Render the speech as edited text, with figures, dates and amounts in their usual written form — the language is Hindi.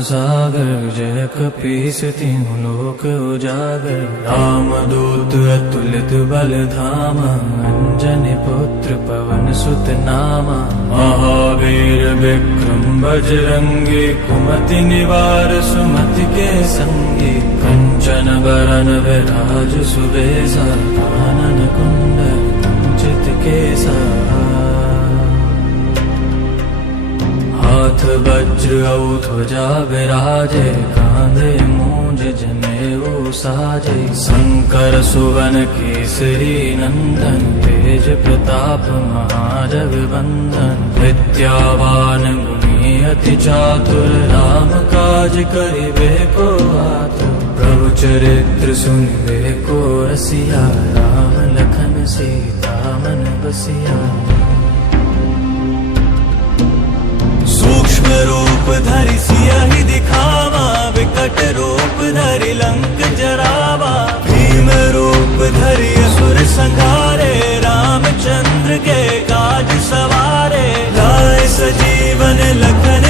सागर जय कपीस तीनों लोक उजागर। रामदूत अतुलित बल धामा, अंजनी पुत्र पवन सुत नामा। महावीर विक्रम बजरंगी, कुमति निवार सुमति के संगी। कंचन बरन विराज सुबेसा, कानन कुंडल कुंचित केसा। हाथ वज्र और ध्वजा विराजे, कांधे मूंज जनेऊ साजे। शंकर सुवन केसरी नंदन, तेज प्रताप महाजगवंदन। विद्यावान गुणी अति चातुर, राम काज करिबे को आतुर। प्रभु चरित्र सुनिबे को रसिया, राम लखन सीता मन बसिया। सूक्ष्म रूप धरि सियहि दिखावा, विकट रूप धरि लंक जरावा। भीम रूप धरि असुर संहारे, रामचंद्र के काज सवारे। लाए सजीवन लखन